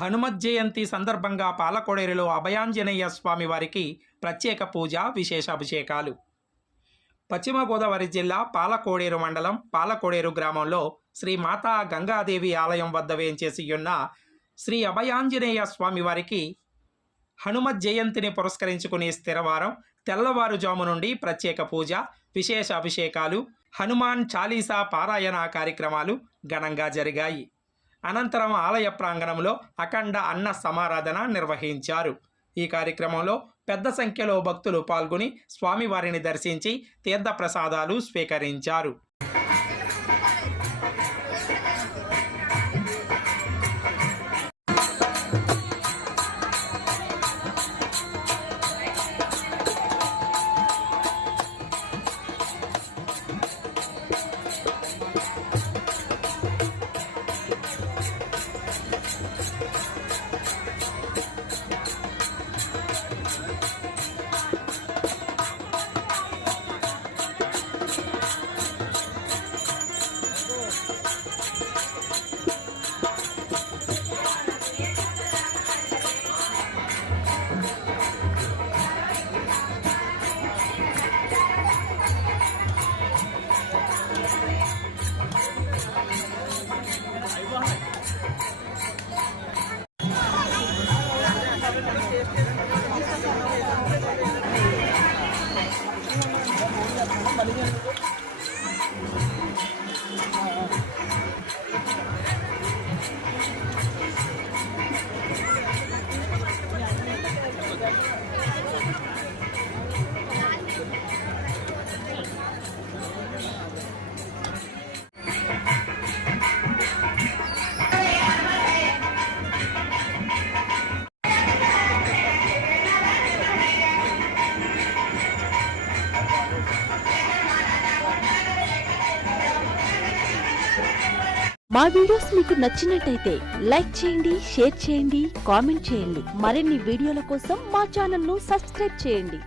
హనుమత్ జయంతి సందర్భంగా పాలకోడేరులో అభయాంజనేయ స్వామి వారికి ప్రత్యేక పూజ, విశేష అభిషేకాలు. పశ్చిమ గోదావరి జిల్లా పాలకోడేరు మండలం పాలకోడేరు గ్రామంలో శ్రీ మాతా గంగాదేవి ఆలయం వద్ద వేంచేసి ఉన్న శ్రీ అభయాంజనేయ స్వామి వారికి హనుమత్ జయంతిని పురస్కరించుకుని స్థిరవారం తెల్లవారుజాము నుండి ప్రత్యేక పూజ, విశేష అభిషేకాలు, హనుమాన్ చాలీసా పారాయణ కార్యక్రమాలు ఘనంగా జరిగాయి. అనంతరం ఆలయ ప్రాంగణంలో అఖండ అన్న సమారాధన నిర్వహించారు. ఈ కార్యక్రమంలో పెద్ద సంఖ్యలో భక్తులు పాల్గొని స్వామివారిని దర్శించి తీర్థప్రసాదాలు స్వీకరించారు. మా వీడియోస్ మీకు నచ్చినట్టయితే లైక్ చేయండి, షేర్ చేయండి, కామెంట్ చేయండి. మరిన్ని వీడియోల కోసం మా ఛానల్ ను సబ్స్క్రైబ్ చేయండి.